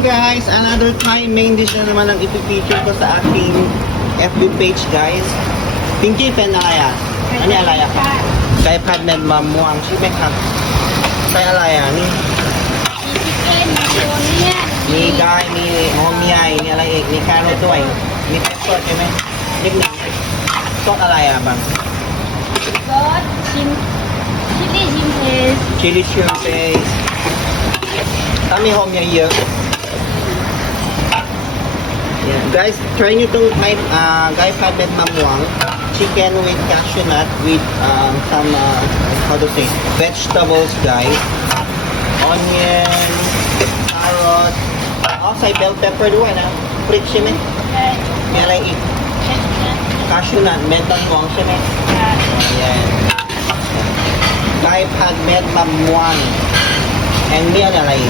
morning guys! Another time, main dish na naman ang ipipicture ko sa aking FB page guys. Pinky pen na kaya? Ano yung alaya ka? Kaya pad med mamuang. Siya may kap. Kaya alaya ni? Ni guy, ni homiyay, ni alaya, ni kano to ay. Ni pepper kaya may. Ni sok alaya bang? Got chili paste. Chili shrimp paste. Kami homiyay yun. Yeah. Guys, try nyo itong guy pad med mamuang. Chicken with cashew nut with some how to say vegetables guys, onion, carrot, say bell pepper doon na prick siya may meron cashew nut meron mo ang siya may ayan guy pad med mamuang and meron na lang